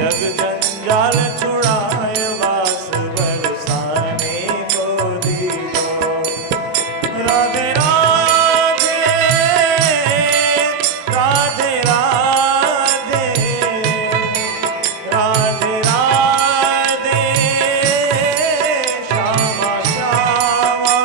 जग जंजाल छुड़ाए वास बरसाने को दीजो। राधे राधे राधे राधे राधे राधे श्यामा श्यामा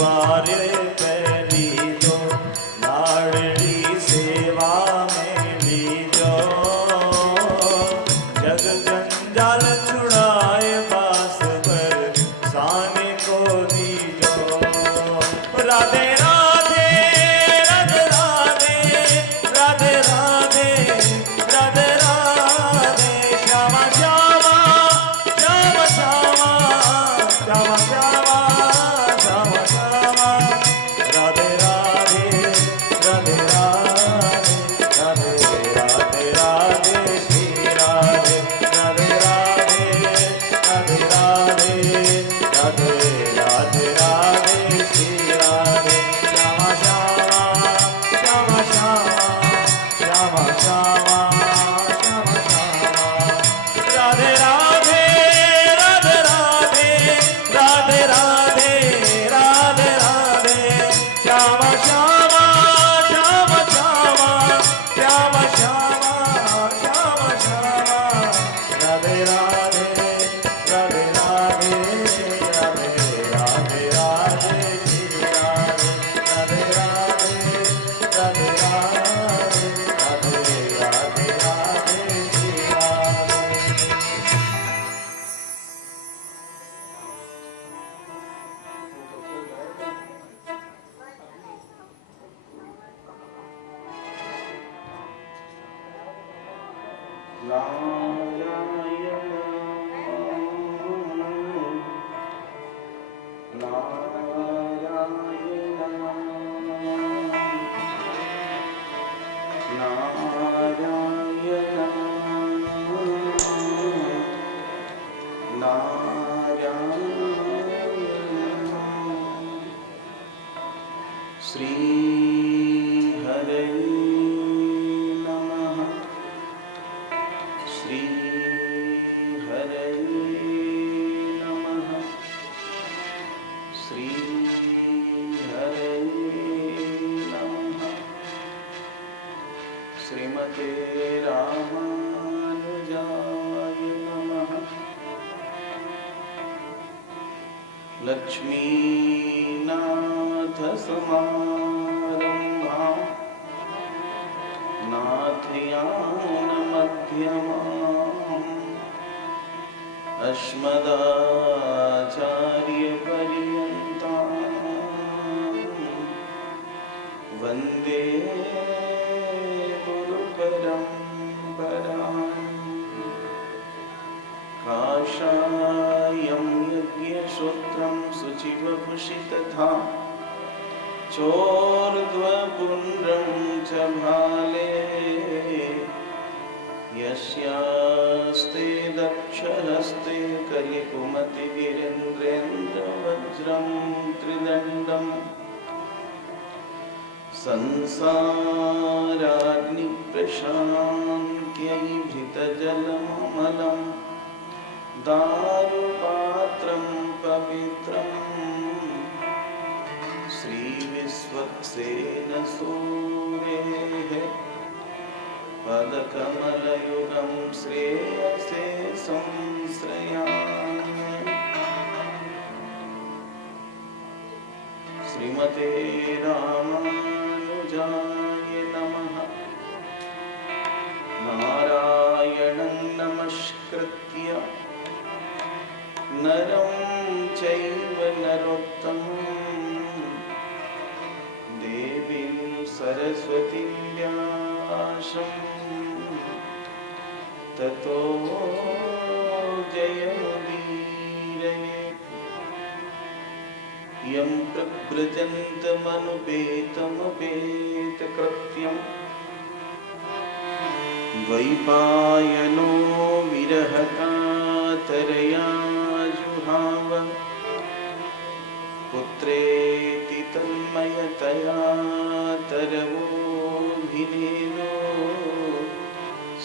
द्वारे पहली जो लाडली सेवा में लीजो जग जंजाल छुड़ाए बास पर साने को दीजो राधे राधे राधे राधे राधे राधे राधे श्यामा श्यामा श्यामा श्यामा श्यामा श्यामा श्यामा श्यामा राधे राधे राधे राधे राधे राधे राधे श्री राधे राधे राधे राधे राधे राधे राधे राधे श्री राधे श्यामा श्यामा श्यामा श्यामा श्यामा श्यामा श्यामा राधे राधे राधे राधे राधे राधे राधे श्यामा श्यामा श्यामा श्यामा श्यामा श्यामा श्यामा श्यामा राधे राधे राधे राधे राधे राधे राधे श्री राधे राधे राधे राधे राधे राधे राधे राधे श्री राधे श्री हरे नमः श्री हरे नमः श्री हरे नमः श्रीमते रामानुजाय नमः लक्ष्मीनाथ समारम्भाम् नाथयान मध्यमाम् अस्मदाचार्यपर्यन्ताम् वन्दे गुरुपरम्पराम् काषायं यज्ञश्रोत्रं शुचिवभूषितथा चोर्ध्वपुण्ड्रं च भाले यस्यास्ते दक्षहस्ते कलिकुमतिगिरीन्द्रेन्द्रवज्रं त्रिदण्डम् संसाराग्निप्रशान्त्यै भृतजलममलं दारुपात्रं पवित्रम् श्रीविश्वक्सेन सूरेः पदकमलयुगं श्रेयसे संश्रयामि श्रीमते रामानुजाय नमः नारायणं नमस्कृत्य नरं चैव नरोत्तमं देवीं सरस्वतीं व्यासं ततो जयमुदीरयेत् यं प्रव्रजन्तमनुपेतमपेतकृत्यम् द्वैपायनो विरहकातरया जुहाव पुत्रेति तन्मयतया तरवोऽभिनेदो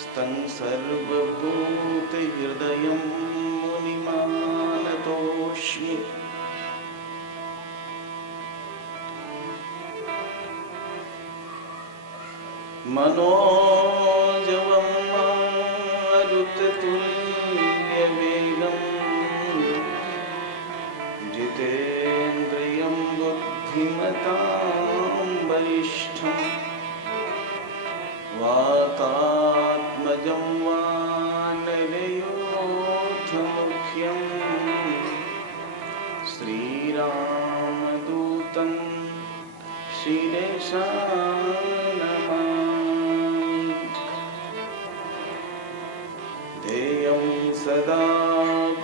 स्तं सर्वभूतहृदयं मुनिमानतोऽस्मि मनोजवं मारुततुल्यवेगं जितेन्द्रियं बुद्धिमतां बुद्धिमतां वरिष्ठं वातात्मजं वानरयोधमुख्यं श्रीरामदूतं शिरसा नमामि। ध्येयं सदा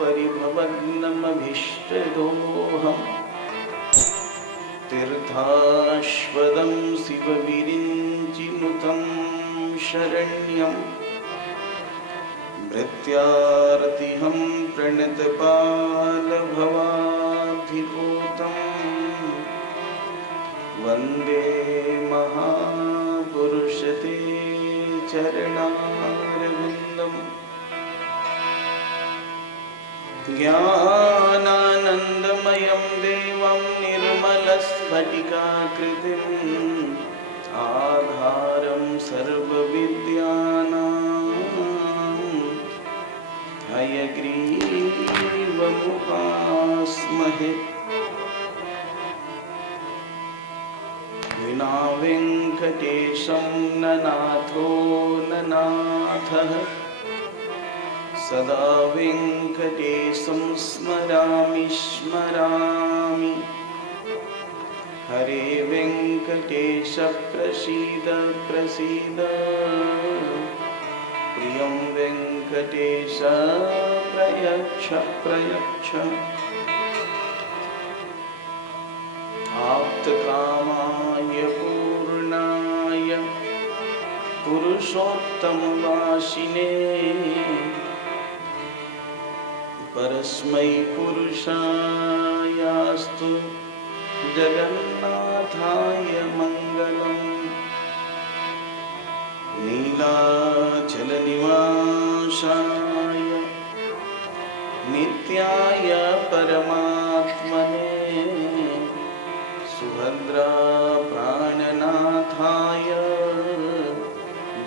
परिभवग्नमभीष्टदोहम् तीर्थास्पदं शिवविरिञ्चिनुतं शरण्यं भृत्यार्तिहं प्रणतपालभवाब्धिपूतं वन्दे महापुरुषते चरणारविन्दम्। ज्ञानानन्दमयं देवं निर्मलस्फटिकाकृतिम् आधारं सर्वविद्यानां हयग्रीवमुपास्महे। विना वेङ्कटेशं ननाथो ननाथः सदा वेङ्कटेशं स्मरामि स्मरामि। हरे वेङ्कटेश प्रसीद प्रसीद प्रियं वेङ्कटेश प्रयच्छ प्रयच्छ। आप्तकामाय पूर्णाय पुरुषोत्तमवासिने परस्मै पुरुषायास्तु जगन्नाथाय मङ्गलम्। नीलाचलनिवासाय नित्याय परमात्मने सुभद्राप्राणनाथाय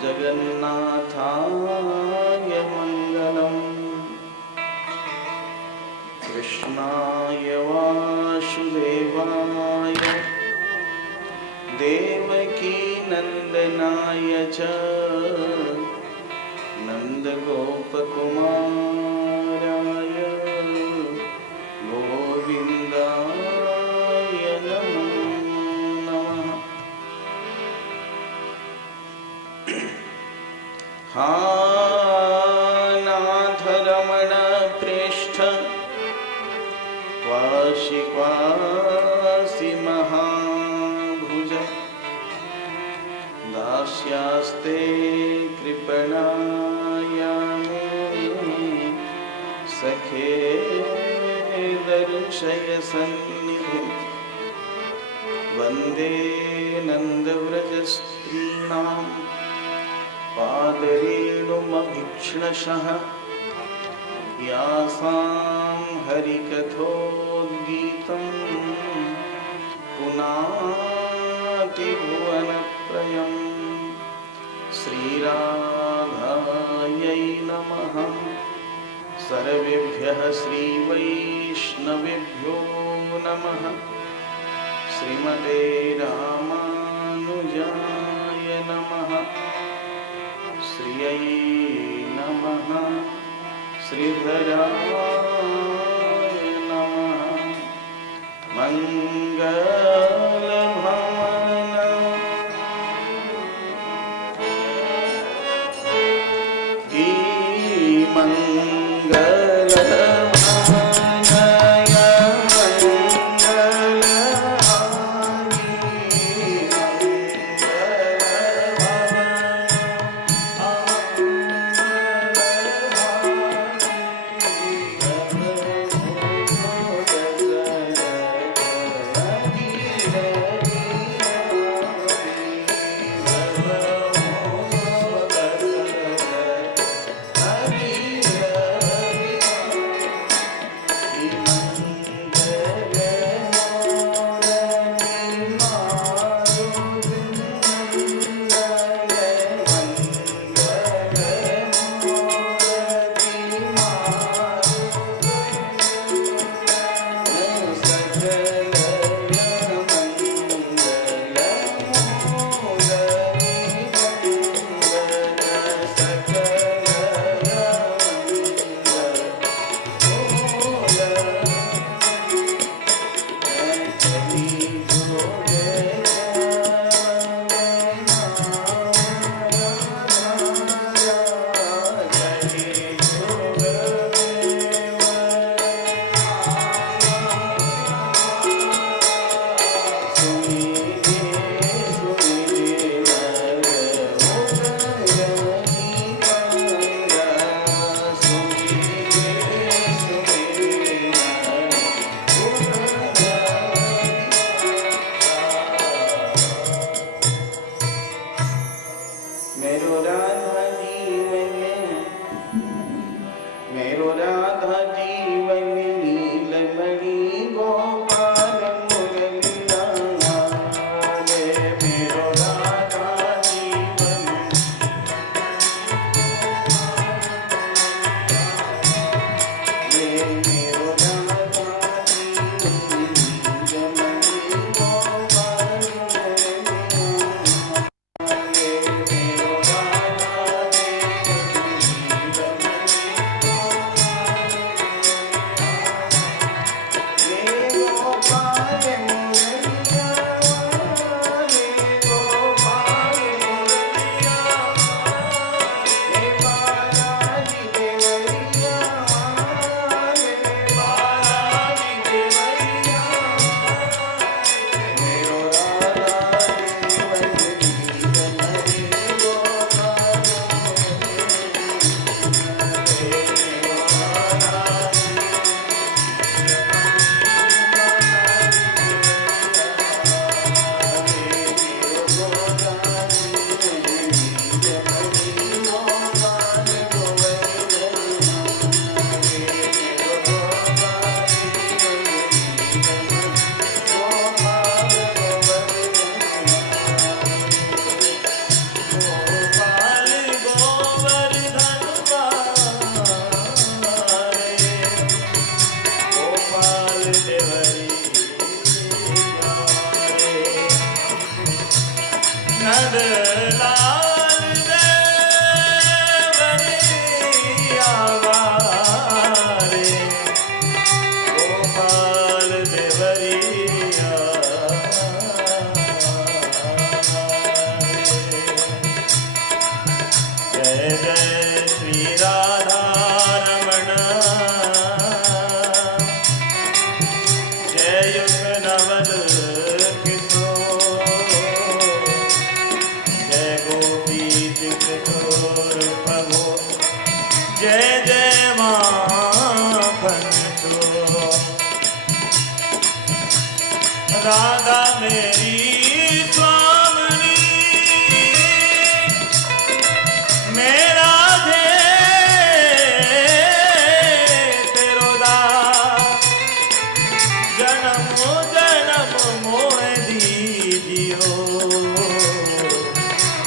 जगन्नाथाय मङ्गलम्। कृष्णाय वासुदेवाय देवकीनन्दनाय च नन्दगोपकुमाराय गोविन्दाय नमो नमः। हा नाथरमण प्रेष्ठ क्वासि क्वासि महाभुज दास्यास्ते कृपणाया मे सखे दर्शय सन्निधिं। वन्दे नन्दव्रजस्त्रीणां पादरेणुमभीक्ष्णशः यासां हरिकथोद्गीतं पुनाति भुवनत्रयम्। श्रीराधायै नमः। सर्वेभ्यः श्रीवैष्णवेभ्यो नमः। श्रीमते रामानुजाय नमः। श्रियै नमः। श्रीधराय नमः। मंगलभावना की मंगल नंद लाल देवरिया वारे, गोपाल देवरिया वारे। जय जय श्री राधा रमण, जय युग नवल किशोर, जय गोपीच किशोर प्रभु, जय जय माखन चोर। राधा मेरी स्वामिनी, मेरा धे तेरो दास, जन्म जन्म मोह दीजियो,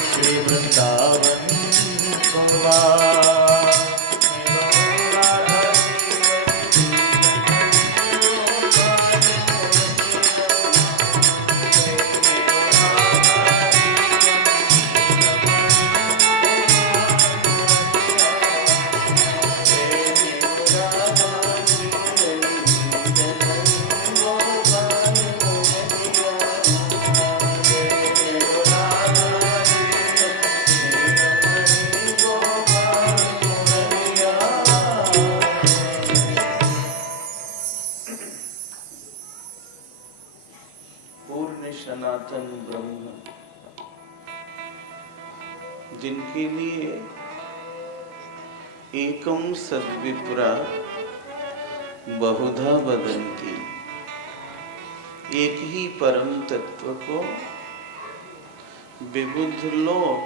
श्री वृंदावन कुंवा। सनातन ब्रह्म, जिनके लिए एकम सद्विप्रा बहुधा वदन्ति, एक ही परम तत्व को विबुध लोग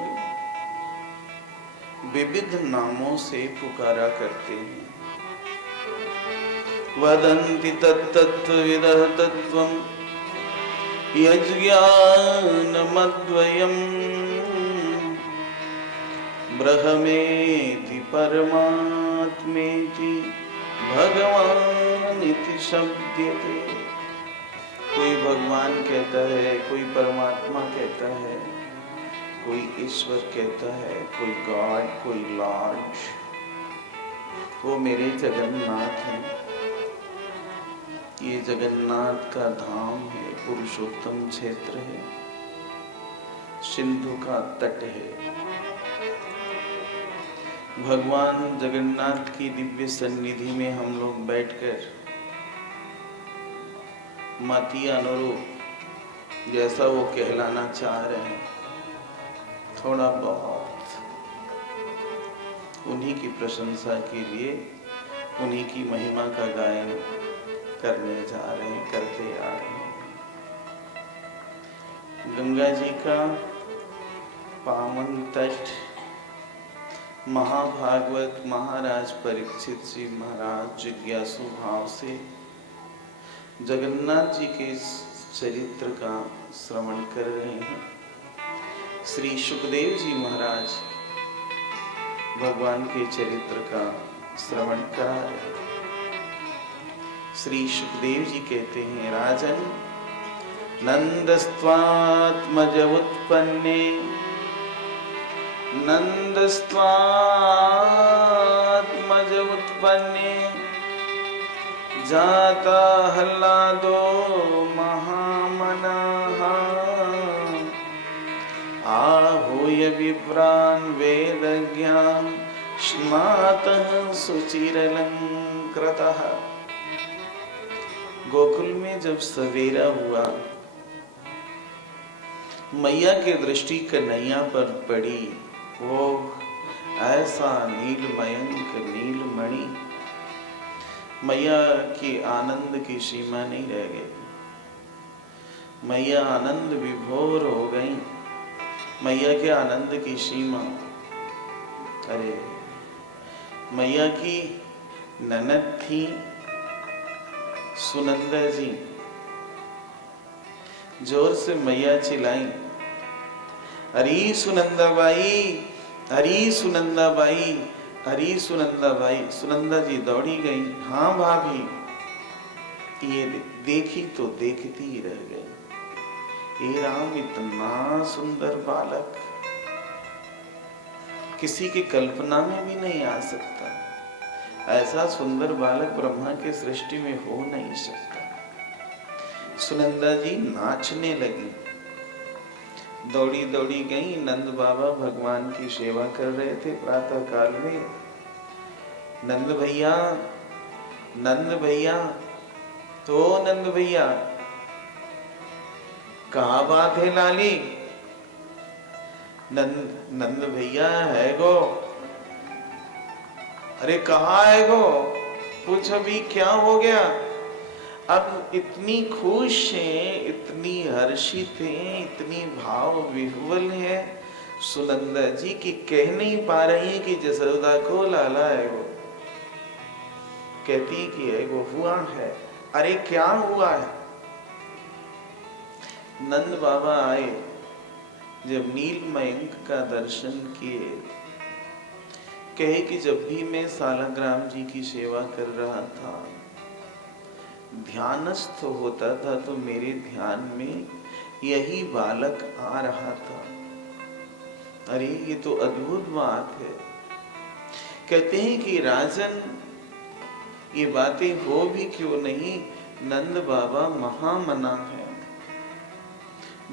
विविध नामों से पुकारा करते हैं। वदन्ति तत्तत्त्वविदः तत्त्वम् यज्ञानमद्वयम् ब्रह्मेति परमात्मेति भगवानिति शब्दते। कोई भगवान कहता है, कोई परमात्मा कहता है, कोई ईश्वर कहता है, कोई गॉड, कोई लॉर्ड। वो मेरे जगन्नाथ हैं। ये जगन्नाथ का धाम है, पुरुषोत्तम क्षेत्र है, सिंधु का तट है। भगवान जगन्नाथ की दिव्य सन्निधि में हम लोग बैठकर मति अनुरूप जैसा वो कहलाना चाह रहे हैं, थोड़ा बहुत उन्हीं की प्रशंसा के लिए उन्हीं की महिमा का गायन करने जा रहे हैं, करते आ रहे हैं। गंगा जी का पावन तट, महाभागवत महाराज परीक्षित जी महाराज जिज्ञासु भाव से जगन्नाथ जी के चरित्र का श्रवण कर रहे हैं। श्री सुखदेव जी महाराज भगवान के चरित्र का श्रवण करा रहे हैं। श्री सुखदेव जी कहते हैं, राजन नंदस्त्वात्मज उत्पन्ने, नंदस्त्वात्मज उत्पन्ने जाता हल्लादो महामनः, आहूय विप्रान् वेदज्ञान् स्नातः सुचिरलंकृतः। गोकुल में जब सवेरा हुआ, मैया की दृष्टि कन्हैया पर पड़ी। वो ऐसा नीलमयंक नीलमणि, मैया की आनंद की सीमा नहीं रह गई। मैया आनंद विभोर हो गई। मैया के आनंद की सीमा, अरे मैया की ननद थी सुनंदा जी, जोर से मैया चिल्लाई, अरे सुनंदा बाई, अरे सुनंदा बाई, अरे सुनंदा बाई। सुनंदा जी दौड़ी गई, हाँ भाभी। ये देखी तो देखती ही रह गई। हे राम, इतना सुंदर बालक किसी की कल्पना में भी नहीं आ सकता। ऐसा सुंदर बालक ब्रह्मा के सृष्टि में हो नहीं सकता। सुनंदा जी नाचने लगी, दौड़ी दौड़ी गई। नंद बाबा भगवान की सेवा कर रहे थे प्रातः काल में। नंद भैया, नंद भैया, तो नंद भैया, कहाँ बात है लाली? नंद भैया है गो। अरे कहाँ है गो? पूछ अभी क्या हो गया? अब इतनी खुश है, इतनी हर्षित है, इतनी भाव विह्वल है सुनंदा जी की कह नहीं पा रही कि जसोदा को लाला है गो। कहती कि है गो हुआ है। अरे क्या हुआ है? नंद बाबा आए, जब नीलमयंक का दर्शन किए, कहे कि जब भी मैं सालग्राम जी की सेवा कर रहा था, ध्यानस्थ होता था तो मेरे ध्यान में यही बालक आ रहा था। अरे ये तो अद्भुत बात है। कहते हैं कि राजन, ये बातें हो भी क्यों नहीं, नंद बाबा महामना है।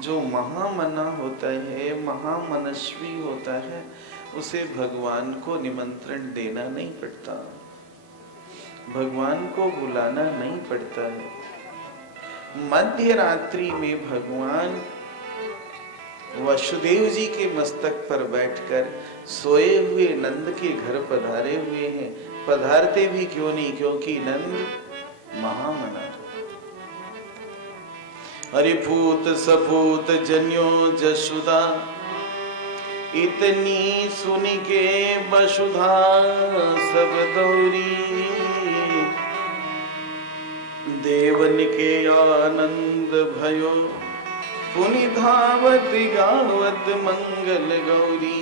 जो महामना होता है, महामनस्वी होता है, उसे भगवान को निमंत्रण देना नहीं पड़ता, भगवान को बुलाना नहीं पड़ता है। मध्य रात्रि में भगवान वसुदेव जी के मस्तक पर बैठकर सोए हुए नंद के घर पधारे हुए हैं। पधारते भी क्यों नहीं, क्योंकि नंद महामना है। अरे पूत सपूत जन्यो जसुदा, इतनी सुन के वसुधा सब दौरी। देवन के आनंद भयो, पुनि धावत गावत मंगल गौरी।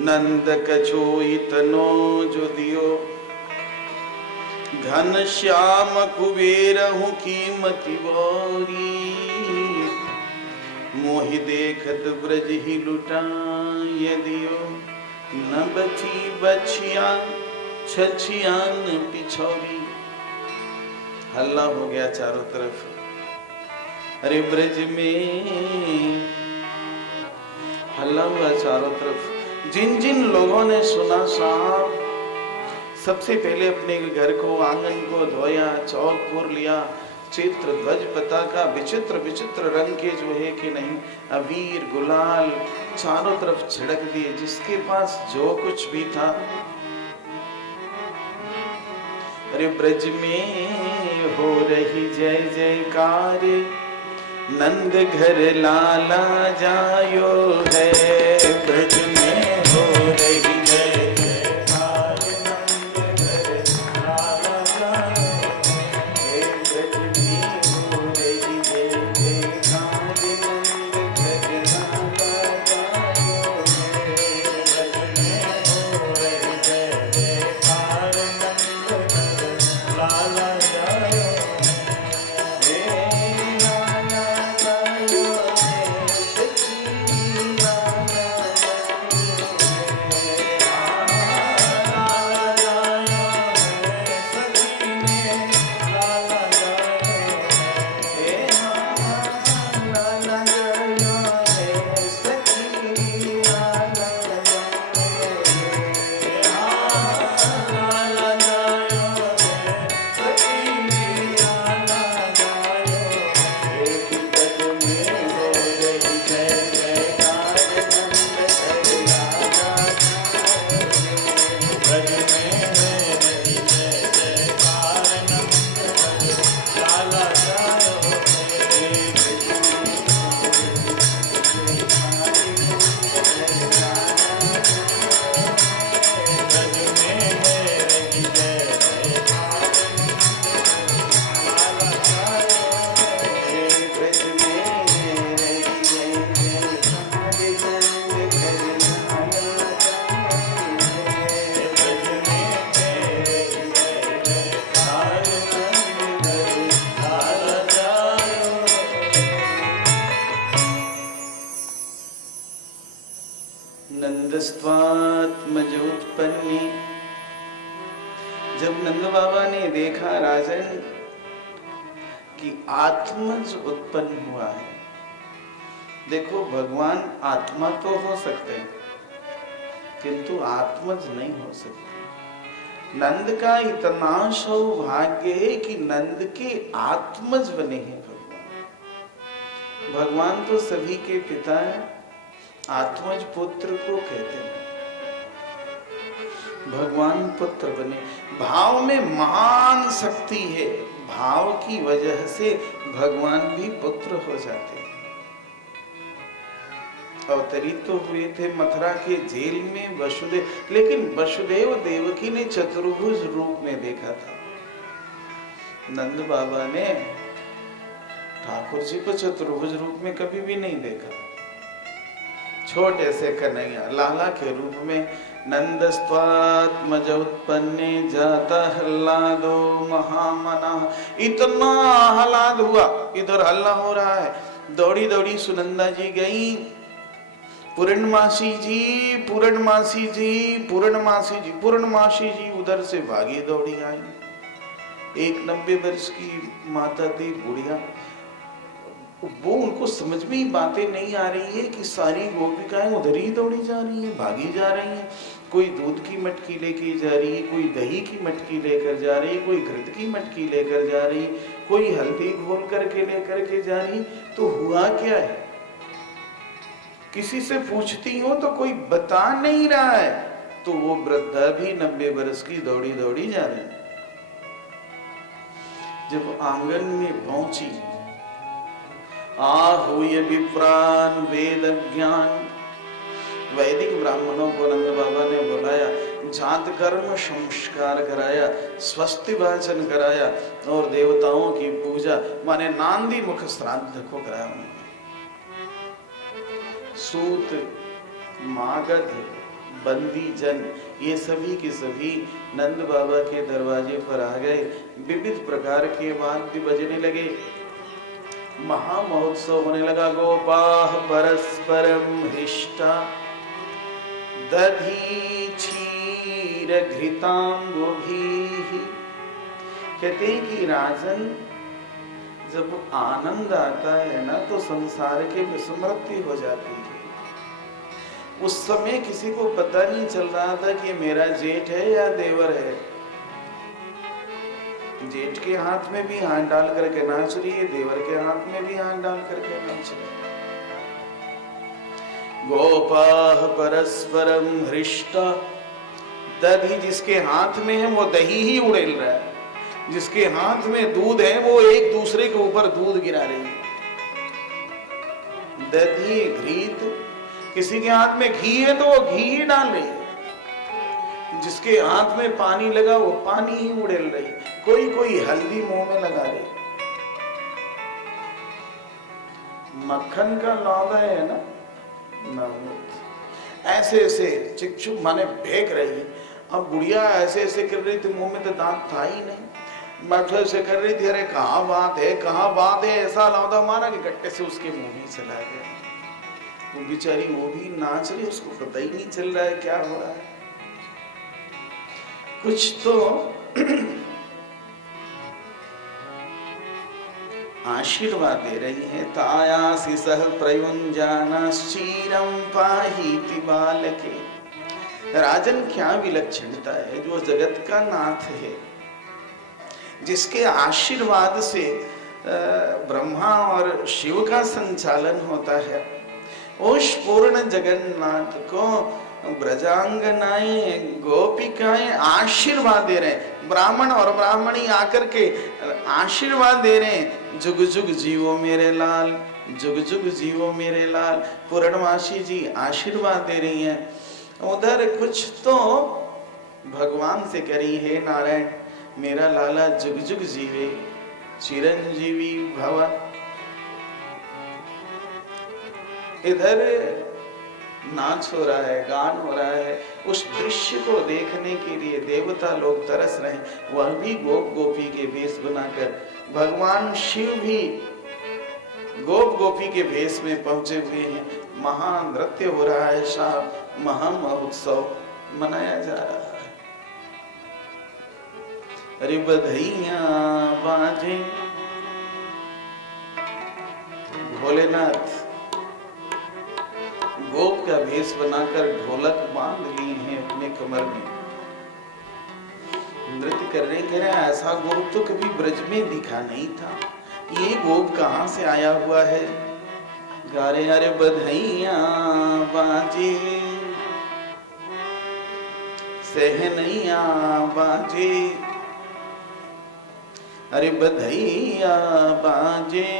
नंद कछो इतनो जो दियो, घन श्याम कुबेरहु कीमति बोरी। मोहि देखत ब्रज ही लुटाय दियो, न बची बछिया छछिया न पिछौरी। हल्ला हो गया चारों तरफ। अरे ब्रज में हल्ला हुआ चारों तरफ। जिन जिन लोगों ने सुना, साहब सबसे पहले अपने घर को, आंगन को धोया, चौक पूर लिया, चित्र ध्वज पताका विचित्र विचित्र रंग के जो है कि नहीं, अबीर गुलाल चारों तरफ छिड़क दिए, जिसके पास जो कुछ भी था। अरे ब्रज में हो रही जय जयकार, नंद घर लाला जायो है। ब्रज में हो रही जय जयकार, नंद घर लाला जायो है। ब्रज में हो रही जय जयकार, नंद घर लाला जायो है। ब्रज में हो रही जय जयकार, नंद घर लाला जायो है। नंदस्त्वात्मज उत्पन्ने। जब नंद बाबा ने देखा राजन कि आत्मज उत्पन्न हुआ है, देखो भगवान आत्मा तो हो सकते हैं किंतु आत्मज नहीं हो सकते। नंद का इतना सौभाग्य है कि नंद के आत्मज बने हैं भगवान। भगवान तो सभी के पिता है, आत्मज पुत्र को कहते हैं। भगवान पुत्र बने, भाव में महान शक्ति है, भाव की वजह से भगवान भी पुत्र हो जाते हैं। अवतरित तो हुए थे मथुरा के जेल में वसुदेव, लेकिन वसुदेव देवकी ने चतुर्भुज रूप में देखा था। नंद बाबा ने ठाकुर जी को चतुर्भुज रूप में कभी भी नहीं देखा। छोटे से कन्हैया लाला के रूप में नंदस्त्वात्मज उत्पन्ने जाता हल्लादो महामना। इतना हल्लाद हुआ, इधर हल्ला हो रहा है। दौड़ी दौड़ी सुनंदा जी गई, पूर्णमासी जी, पूर्णमासी जी, पूर्णमासी जी, पूर्णमासी जी उधर से भागी दौड़ी आई। एक 90 वर्ष की माता थी बुढ़िया, वो उनको समझ में ही बातें नहीं आ रही है कि सारी गोपिकाएं उधर ही दौड़ी जा रही हैं, भागी जा रही हैं। कोई दूध की मटकी लेके जा रही है, कोई दही की मटकी लेकर जा रही है, कोई घृत की मटकी लेकर जा रही, कोई हल्दी घोल करके लेकर के जा रही। तो हुआ क्या है? किसी से पूछती हो तो कोई बता नहीं रहा है, तो वो वृद्धा भी 90 वर्ष की दौड़ी दौड़ी जा रही। जब आंगन में पहुंची, आहूय विप्रान वेद ज्ञान, वैदिक ब्राह्मणों को नंद बाबा ने बुलाया, जात कर्म संस्कार कराया, स्वस्ति वाचन कराया और देवताओं की पूजा माने नांदी मुख श्राद्ध को कराया। उन्होंने सूत, मागध, बंदी जन ये सभी के सभी नंद बाबा के दरवाजे पर आ गए। विविध प्रकार के वाद्य बजने लगे, महामहोत्सव होने लगा। गोपाः परस्परम हृष्टा दधी क्षीर घृतांगोभिः। कहते हैं कि राजन जब आनंद आता है ना तो संसार की विस्मृति हो जाती है। उस समय किसी को पता नहीं चल रहा था कि मेरा जेठ है या देवर है। जेठ के हाथ में भी हाथ डाल करके नाच रही है, देवर के हाथ में भी हाथ डाल करके नाच रही है। गोपाः परस्परम हृष्टा, दधी जिसके हाथ में है वो दही ही उड़ेल रहा है, जिसके हाथ में दूध है वो एक दूसरे के ऊपर दूध गिरा रही है। दधी घृत, किसी के हाथ में घी है तो वो घी ही डाल रही है, जिसके हाथ में पानी लगा वो पानी ही उड़ेल रही है। कोई कोई हल्दी मुंह में लगा रही। मक्खन का लौंदा है ना, ऐसे ऐसे चिकचुक माने फेंक रही है। अब बुढ़िया ऐसे ऐसे कर रही थी, मुंह में तो दांत था ही नहीं, मतलब से कर रही थी, अरे कहाँ बात है कहाँ बात है, ऐसा लौंदा मारा कि गट्टे से उसके मुंह में चला गया। वो बेचारी वो भी नाच रही, उसको पता ही नहीं चल रहा है क्या हो रहा है। कुछ तो आशीर्वाद दे रही है। तायासि सह प्रयुञ्जानाश्चीरं पाहीति बालके। राजन क्या विलक्षणता है, जो जगत का नाथ है, जिसके आशीर्वाद से ब्रह्मा और शिव का संचालन होता है, उस पूर्ण जगन्नाथ को ब्रजांगनाएं गोपिकाएं आशीर्वाद दे रहे हैं। ब्राह्मण और ब्राह्मणी आकर के आशीर्वाद दे रहे हैं, जुग जुग जीवो मेरे लाल, जुग जुग जीवो मेरे लाल। पूर्णमासी जी आशीर्वाद दे रही हैं। उधर कुछ तो भगवान से करी, हे नारायण मेरा लाला जुग जुग जीवे, चिरंजीवी भव। इधर नाच हो रहा है, गान हो रहा है। उस दृश्य को देखने के लिए देवता लोग तरस रहे हैं। वह भी गोप गोपी के वेश बनाकर, भगवान शिव भी गोप गोपी के वेश में पहुंचे हुए हैं। महानृत्य हो रहा है साहब। महामहोत्सव मनाया जा रहा है। अरे बधाइयां बाजे, भोलेनाथ गोप का भेष बनाकर ढोलक बांध लिए हैं अपने कमर में, नृत्य कर रहे। कह रहे ऐसा गोप तो कभी ब्रज में दिखा नहीं था, ये गोप कहां से आया हुआ है। गा रहे अरे बधाइयां बाजे, सहनैया बाजे, अरे बधाइयां बाजे,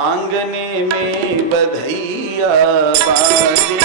आंगने में बधाइयां बाजे,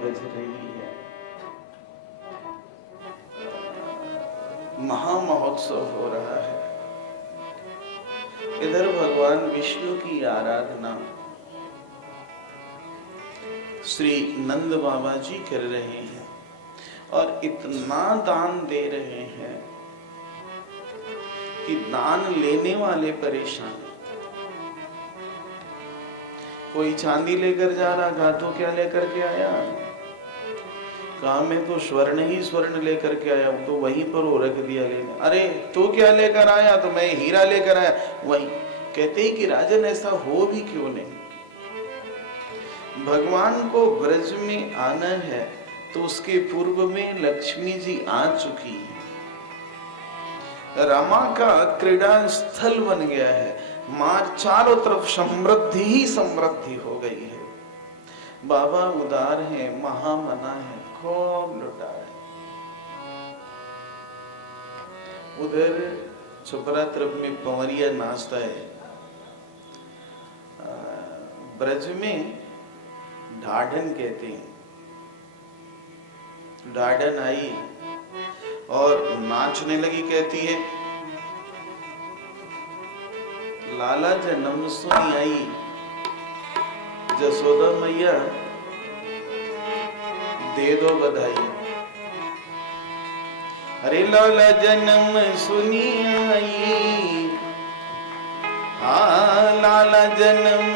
बज रही है। महामहोत्सव हो रहा है। इधर भगवान विष्णु की आराधना श्री नंद बाबा जी कर रहे हैं और इतना दान दे रहे हैं कि दान लेने वाले परेशान। कोई चांदी लेकर जा रहा, कहा तो क्या लेकर के आया? कहा मैं तो स्वर्ण ही स्वर्ण लेकर के आया हूं। तो वहीं पर वो रख दिया लेने। अरे तू क्या लेकर आया? तो मैं हीरा लेकर आया। वही कहते हैं कि राजन ऐसा हो भी क्यों नहीं? भगवान को ब्रज में आना है तो उसके पूर्व में लक्ष्मी जी आ चुकी है। रमा का क्रीड़ा स्थल बन गया है। मां चारों तरफ समृद्धि ही समृद्धि हो गई है। बाबा उदार है, महामना है, खूब लुटा है। उधर छपरा तरफ में पंवरिया नाचता है। ब्रज में ढाढन कहते हैं। ढाढन आई और नाचने लगी, कहती है लाला जन्म सुनी आई जसोदा मैया दे दो बधाई। अरे लाला जन्म सुनी आई, हाँ लाला जन्म,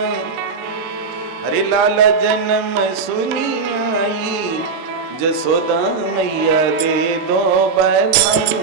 अरे लाला जन्म सुनी आई जसोदा मैया दे दो बधाई।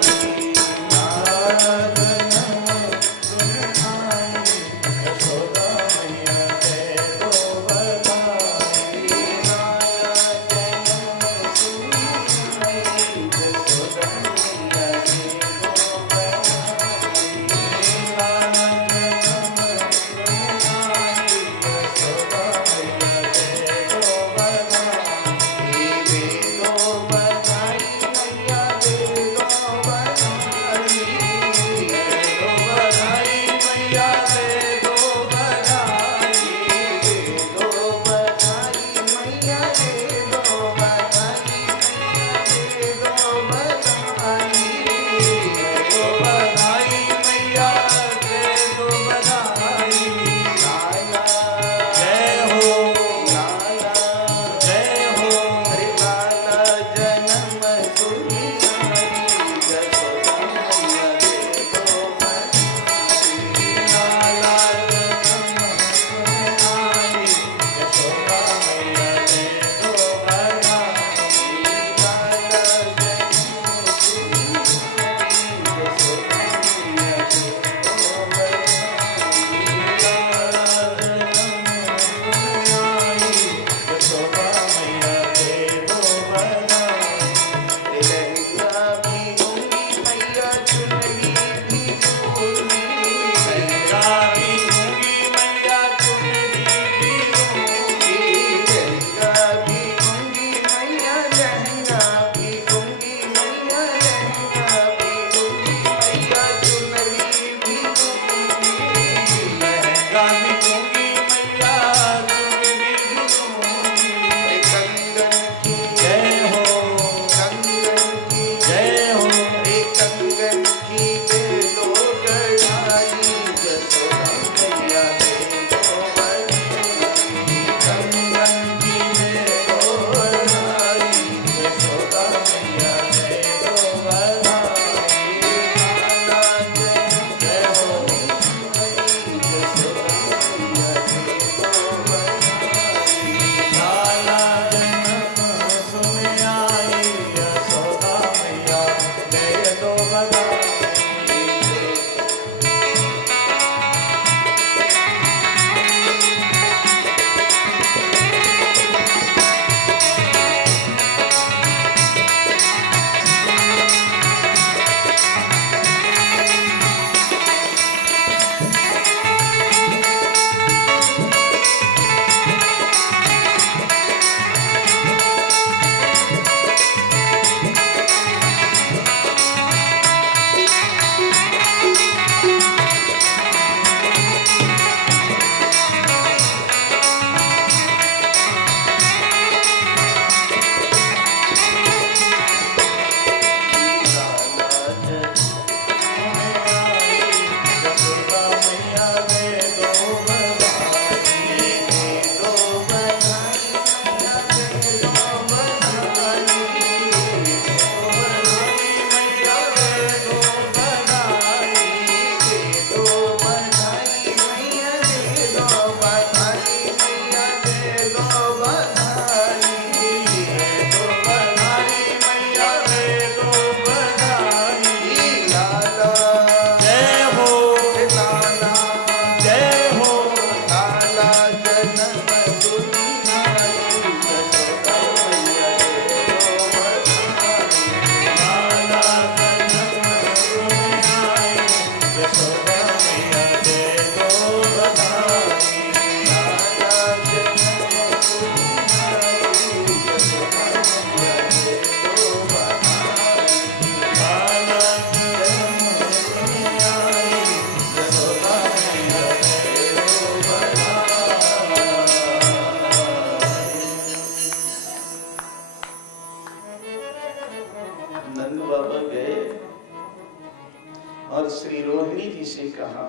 जी से कहा,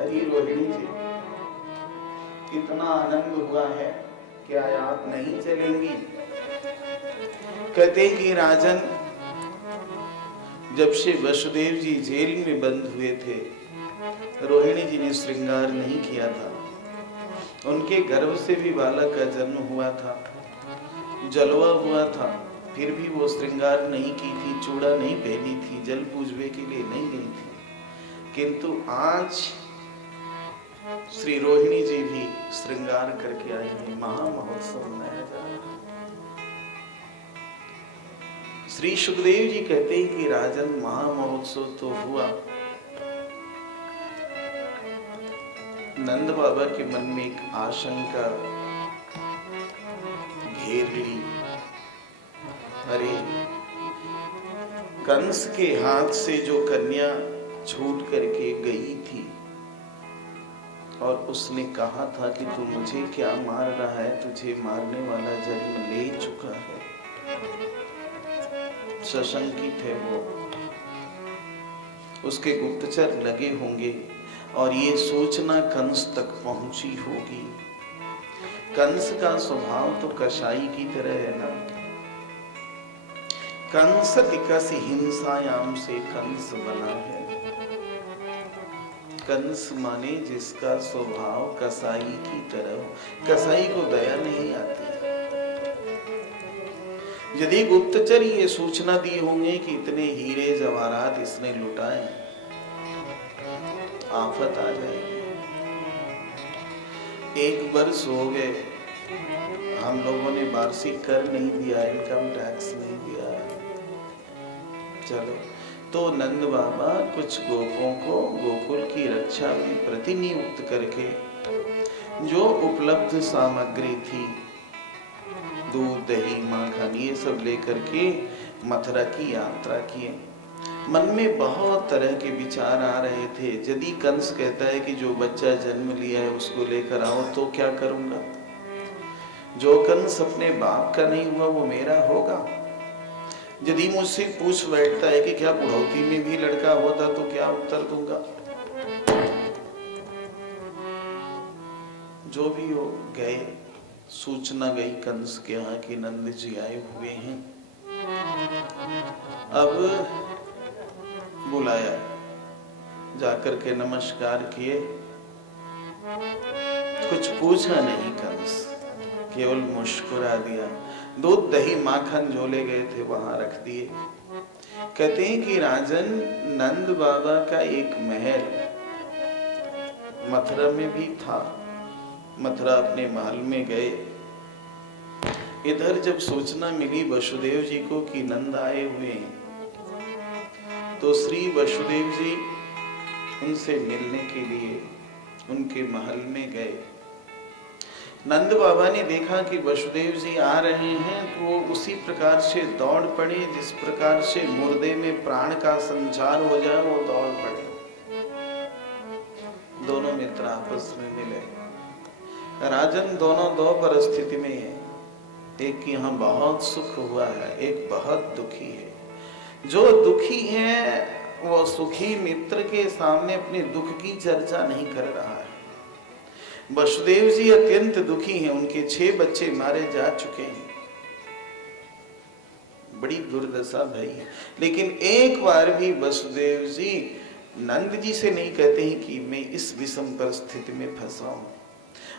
अरे रोहिणी जी, कितना आनंद हुआ है, क्या आप नहीं चलेंगी? कहते कि राजन, जब से वसुदेव जी जेल में बंद हुए थे, रोहिणी जी ने श्रृंगार नहीं किया था। उनके गर्भ से भी बालक का जन्म हुआ था, जलवा हुआ था, फिर भी वो श्रृंगार नहीं की थी, चूड़ा नहीं पहनी थी, जल पूजवे के लिए नहीं गई थी। किंतु आज श्री रोहिणी जी भी श्रृंगार करके आई है, महामहोत्सव मनाया जा रहा है। श्री सुखदेव जी कहते हैं कि राजन, महामहोत्सव तो हुआ, नंद बाबा के मन में एक आशंका घेर ली। अरे, कंस के हाथ से जो कन्या छूट करके गई थी और उसने कहा था कि तू मुझे क्या मार रहा है, तुझे मारने वाला जन्म ले चुका है, सशंकित है वो, उसके गुप्तचर लगे होंगे और ये सूचना कंस तक पहुंची होगी। कंस का स्वभाव तो कसाई की तरह है ना। कंस कसी हिंसायाम से कंस बना है। कंस माने जिसका स्वभाव कसाई की तरह हो। कसाई को दया नहीं आती। यदि गुप्तचर ये सूचना दी होंगे कि इतने हीरे जवाहरात इसने लुटाए, आफत आ जाएगी। एक वर्ष हो गए, हम लोगों ने वार्षिक कर नहीं दिया, इनकम टैक्स नहीं दिया। चलो, तो नंद बाबा कुछ गोपों को गोकुल की रक्षा में प्रतिनियुक्त करके जो उपलब्ध सामग्री थी, दूध, दही, माखन, ये सब लेकर के मथुरा की यात्रा किए। मन में बहुत तरह के विचार आ रहे थे। यदि कंस कहता है कि जो बच्चा जन्म लिया है उसको लेकर आओ, तो क्या करूंगा? जो कंस अपने बाप का नहीं हुआ वो मेरा होगा। यदि मुझसे पूछ बैठता है कि क्या बुढ़ौती में भी लड़का होता, तो क्या उत्तर दूंगा? जो भी हो, गए, सूचना गई कंस के यहाँ कि नंद जी आए हुए हैं। अब बुलाया, जाकर के नमस्कार किए, कुछ पूछा नहीं कंस, केवल मुस्कुरा दिया। दूध, दही, माखन जो ले गए थे वहां रख दिए। कहते हैं कि राजन, नंद बाबा का एक महल मथुरा में भी था। मथुरा अपने महल में गए। इधर जब सूचना मिली वसुदेव जी को कि नंद आए हुए हैं, तो श्री वसुदेव जी उनसे मिलने के लिए उनके महल में गए। नंद बाबा ने देखा कि वसुदेव जी आ रहे हैं, तो वो उसी प्रकार से दौड़ पड़े जिस प्रकार से मुर्दे में प्राण का संचार हो जाए, वो दौड़ पड़े। दोनों मित्र आपस में मिले। राजन, दोनों दो परिस्थिति में है। एक की यहाँ बहुत सुख हुआ है, एक बहुत दुखी है। जो दुखी है वो सुखी मित्र के सामने अपने दुख की चर्चा नहीं कर रहा है। वसुदेव जी अत्यंत दुखी हैं, उनके 6 बच्चे मारे जा चुके हैं, बड़ी दुर्दशा भई है। लेकिन एक बार भी वसुदेव जी नंद जी से नहीं कहते हैं कि मैं इस विषम परिस्थिति में फंसा हूं।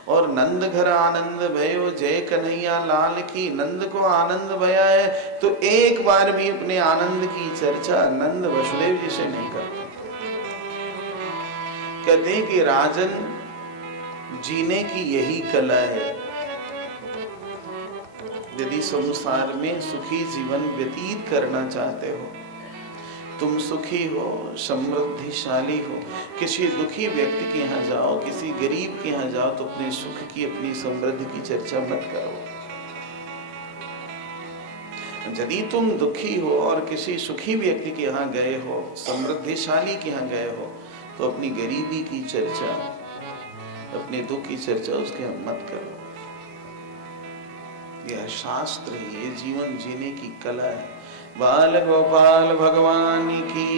और नंद घर आनंद भयो, जय कन्हैया लाल की, नंद को आनंद भया है, तो एक बार भी अपने आनंद की चर्चा नंद वसुदेव जी से नहीं करते। कहते हैं कि राजन, जीने की यही कला है। यदि संसार में सुखी जीवन व्यतीत करना चाहते हो, तुम सुखी हो, समृद्धिशाली हो, किसी दुखी व्यक्ति के यहाँ जाओ, किसी गरीब के यहाँ जाओ, तो अपने सुख की, अपनी समृद्धि की चर्चा मत करो। यदि तुम दुखी हो और किसी सुखी व्यक्ति के यहाँ गए हो, समृद्धिशाली के यहाँ गए हो, तो अपनी गरीबी की चर्चा, अपने दुख की चर्चा उसके यहाँ मत करो। यह शास्त्र है, ये जीवन जीने की कला है। बाल गोपाल भगवान की।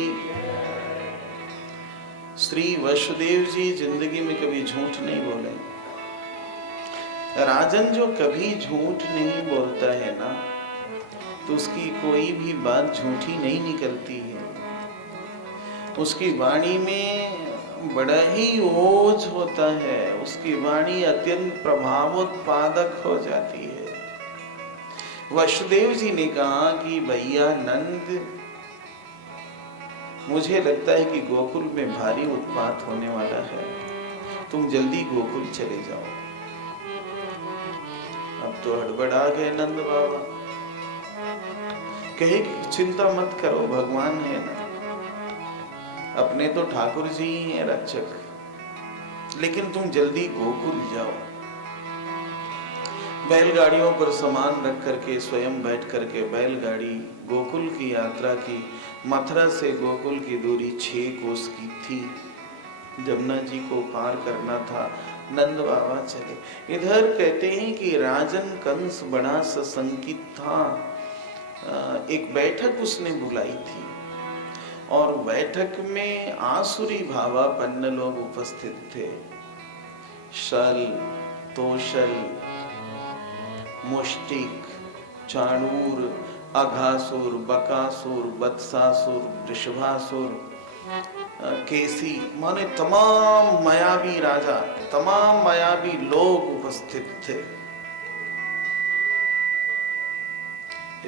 श्री वसुदेव जी जिंदगी में कभी झूठ नहीं बोले। राजन जो कभी झूठ नहीं बोलता है ना, तो उसकी कोई भी बात झूठी नहीं निकलती है। उसकी वाणी में बड़ा ही ओज होता है, उसकी वाणी अत्यंत प्रभावोत्पादक हो जाती है। वसुदेव जी ने कहा कि भैया नंद, मुझे लगता है कि गोकुल में भारी उत्पात होने वाला है, तुम जल्दी गोकुल चले जाओ। अब तो हड़बड़ा गए नंद बाबा, कहे कि चिंता मत करो, भगवान है ना, अपने तो ठाकुर जी ही हैं रक्षक, लेकिन तुम जल्दी गोकुल जाओ। बैलगाड़ियों पर सामान रख करके स्वयं बैठ करके बैलगाड़ी गोकुल की यात्रा की। मथुरा से गोकुल की दूरी 6 कोस की थी। जमुना जी को पार करना था, नंद बाबा चले। इधर कहते हैं कि राजन कंस बड़ा सशंकित था। एक बैठक उसने बुलाई थी और बैठक में आसुरी भावापन्न लोग उपस्थित थे। शल, तोशल, मुष्टिक, चाणूर, अघासुर, बकासुर, बत्सासुर, वृषभासुर, केसी, माने तमाम मायावी राजा, तमाम मायावी लोग उपस्थित थे।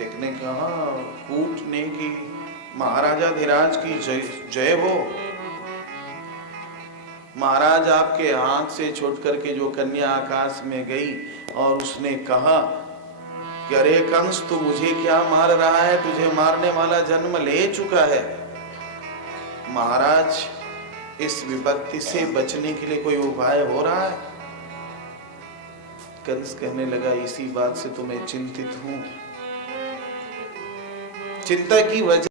एक ने कहा कूट ने की महाराजा धीराज की जय हो। महाराज आपके हाथ से छूट करके जो कन्या आकाश में गई और उसने कहा कि अरे कंस, तू मुझे क्या मार रहा है, तुझे मारने वाला जन्म ले चुका है। महाराज, इस विपत्ति से बचने के लिए कोई उपाय हो रहा है? कंस कहने लगा, इसी बात से तो मैं चिंतित हूं। चिंता की वजह